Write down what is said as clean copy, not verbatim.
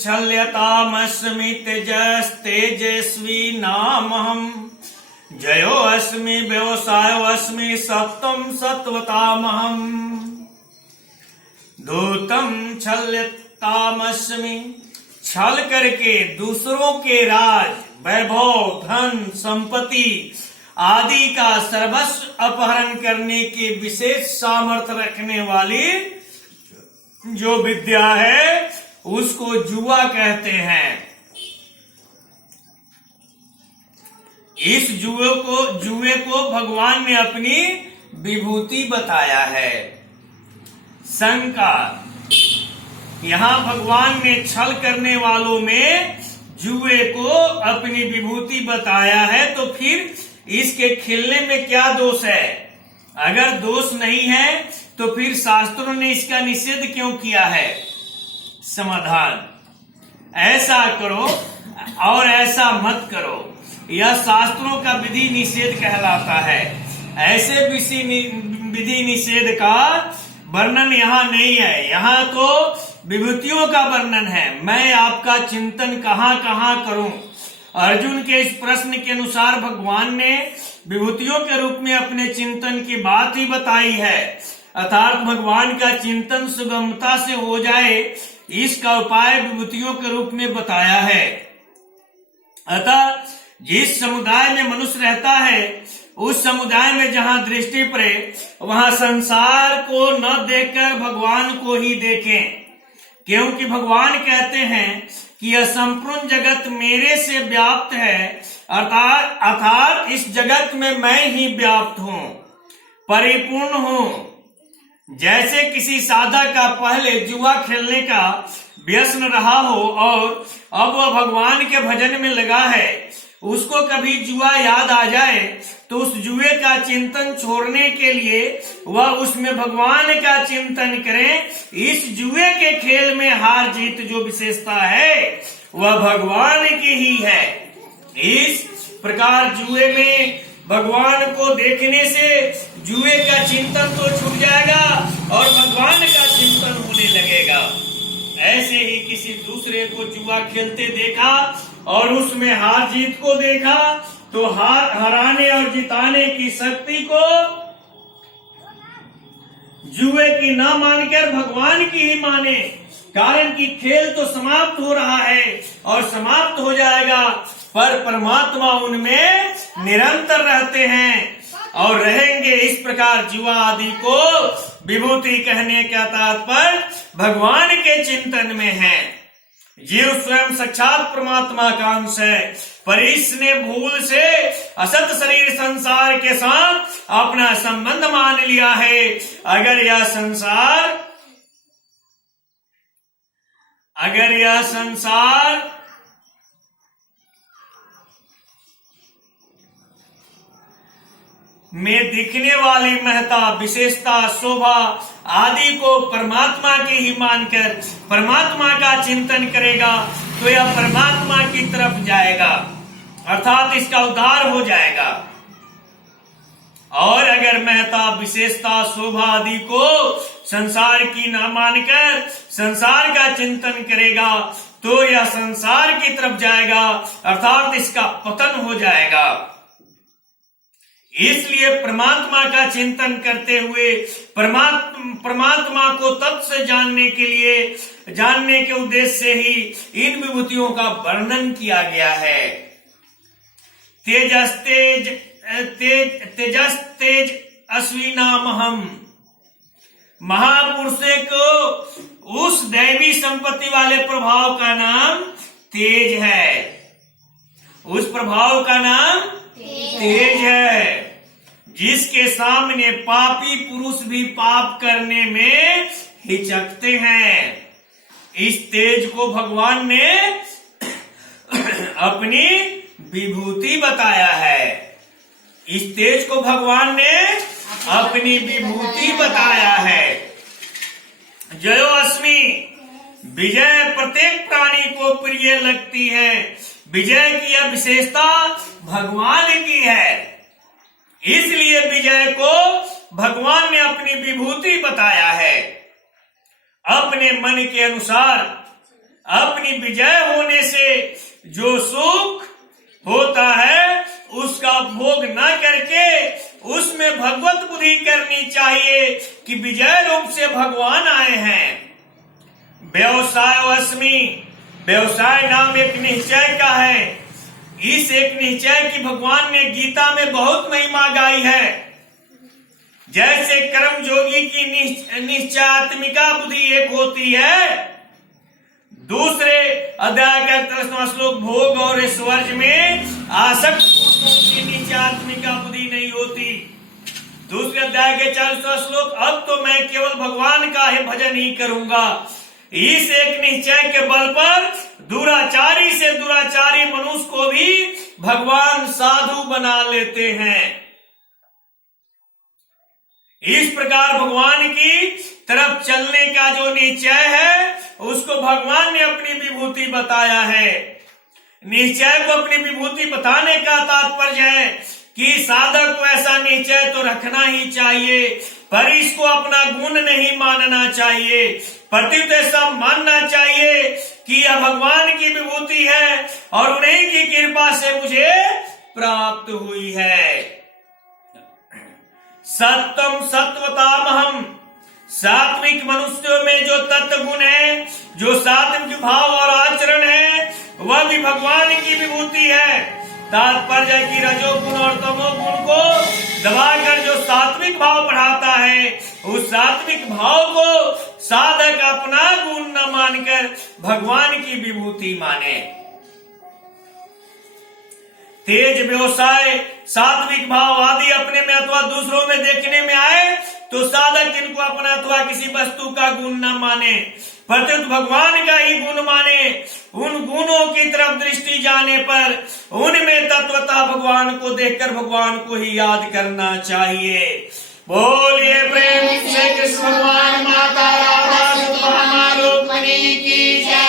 छल्यतामस्मि तेजस्तेजस्वी नामहम् जयो अस्मि व्यवसायो अस्मि सत्वं सत्वतामहम् दूतम छल्यतामस्मि छल करके दूसरों के राज वैभव धन संपत्ति आदि का सर्वस्व अपहरण करने के विशेष सामर्थ्य रखने वाली जो विद्या है उसको जुआ कहते हैं। इस जुए को भगवान ने अपनी विभूति बताया है। शंका, यहाँ भगवान ने छल करने वालों में जुए को अपनी विभूति बताया है, तो फिर इसके खेलने में क्या दोष है? अगर दोष नहीं है तो फिर शास्त्रों ने इसका निषेध क्यों किया है? समाधान, ऐसा करो और ऐसा मत करो, यह शास्त्रों का विधि निषेध कहलाता है। ऐसे विधि निषेध का वर्णन यहाँ नहीं है, यहाँ तो विभूतियों का वर्णन है। मैं आपका चिंतन कहाँ कहाँ करूं? अर्जुन के इस प्रश्न के अनुसार भगवान ने विभूतियों के रूप में अपने चिंतन की बात ही बताई है, अर्थात भगवान का चिंतन सुगमता से हो जाए इसका उपाय विभूतियों के रूप में बताया है। अतः जिस समुदाय में मनुष्य रहता है उस समुदाय में जहाँ दृष्टि पड़े वहां संसार को न देखकर भगवान को ही देखें, क्योंकि भगवान कहते हैं कि यह संपूर्ण जगत मेरे से व्याप्त है, अर्थात इस जगत में मैं ही व्याप्त हूँ, परिपूर्ण हूँ। जैसे किसी साधक का पहले जुआ खेलने का व्यसन रहा हो और अब वह भगवान के भजन में लगा है, उसको कभी जुआ याद आ जाए तो उस जुए का चिंतन छोड़ने के लिए वह उसमें भगवान का चिंतन करे। इस जुए के खेल में हार जीत जो विशेषता है वह भगवान की ही है। इस प्रकार जुए में भगवान को देखने से जुए का चिंतन तो छूट जाएगा और भगवान का चिंतन होने लगेगा। ऐसे ही किसी दूसरे को जुआ खेलते देखा और उसमें हार जीत को देखा तो हराने और जिताने की शक्ति को जुए की ना मानकर भगवान की ही माने, कारण कि खेल तो समाप्त हो रहा है और समाप्त हो जाएगा, पर परमात्मा उनमें निरंतर रहते हैं और रहेंगे। इस प्रकार जुआ आदि को विभूति कहने का तात्पर्य भगवान के चिंतन में है। जीव स्वयं साक्षात परमात्मा का अंश है, पर इसने भूल से असत शरीर संसार के साथ अपना संबंध मान लिया है। अगर यह संसार में दिखने वाली महत्ता विशेषता शोभा आदि को परमात्मा की ही मानकर परमात्मा का चिंतन करेगा तो यह परमात्मा की तरफ जाएगा, अर्थात इसका उद्धार हो जाएगा। और अगर महत्ता विशेषता शोभा आदि को संसार की न मानकर संसार का चिंतन करेगा तो यह संसार की तरफ जाएगा, अर्थात इसका पतन हो जाएगा। इसलिए परमात्मा का चिंतन करते हुए परमात्मा को तत्व से जानने के उद्देश्य से ही इन विभूतियों का वर्णन किया गया है। तेजस अश्वी नामहम्, महापुरुषों को उस दैवी संपत्ति वाले प्रभाव का नाम तेज है। उस प्रभाव का नाम तेज है, जिसके सामने पापी पुरुष भी पाप करने में हिचकते हैं। इस तेज को भगवान ने अपनी विभूति बताया है। इस तेज को भगवान ने अपनी विभूति बताया है। जयो अस्मि, विजय प्रत्येक प्राणी को प्रिय लगती है। विजय की यह विशेषता भगवान की है, इसलिए विजय को भगवान ने अपनी विभूति बताया है। अपने मन के अनुसार अपनी विजय होने से जो सुख होता है उसका भोग न करके उसमें भगवत बुद्धि करनी चाहिए कि विजय रूप से भगवान आए हैं। व्यवसायस्मि, व्यवसाय नाम एक निश्चय का है। इस एक निश्चय की भगवान ने गीता में बहुत महिमा गाई है। जैसे कर्म योगी की निश्चयात्मिका बुद्धि एक होती है, दूसरे अध्याय का 10वां श्लोक भोग और ऐश्वर्य में आसक्त पुरुषों की निश्चयात्मिका बुद्धि नहीं होती। दूसरे अध्याय के 40वां श्लोक अब तो मैं केवल भगवान का ही भजन ही करूंगा। इस एक निश्चय के बल पर दुराचारी से दुराचारी मनुष्य को भी भगवान साधु बना लेते हैं। इस प्रकार भगवान की तरफ चलने का जो निश्चय है उसको भगवान ने अपनी विभूति बताया है। निश्चय को अपनी विभूति बताने का तात्पर्य है कि साधक को ऐसा निश्चय तो रखना ही चाहिए, पर इसको अपना गुण नहीं मानना चाहिए, प्रत्युत ऐसा मानना चाहिए कि यह भगवान की विभूति है और उन्हीं की कृपा से मुझे प्राप्त हुई है। सत्वम सत्वतामहम, सात्विक मनुष्यों में जो तत्व गुण है, जो सात्विक भाव और आचरण है, वह भी भगवान की विभूति है। तात्पर्य कि रजोगुण और तमोगुण को दबाकर जो सात्विक भाव बढ़ाता है, उस सात्विक भाव को साधक अपना गुण न मानकर भगवान की विभूति माने। तेज, व्यवसाय, सात्विक भाव आदि अपने में अथवा दूसरों में देखने में आए तो साधक इनको अपना अथवा किसी वस्तु का गुण न माने, प्रत्युत भगवान का ही गुण माने। उन गुणों की तरफ दृष्टि जाने पर उनमें तत्वतः भगवान को देखकर भगवान को ही याद करना चाहिए। बोलिए प्रेम से कृष्ण भगवान माता राधा सुदामा रुक्मिणी की जय।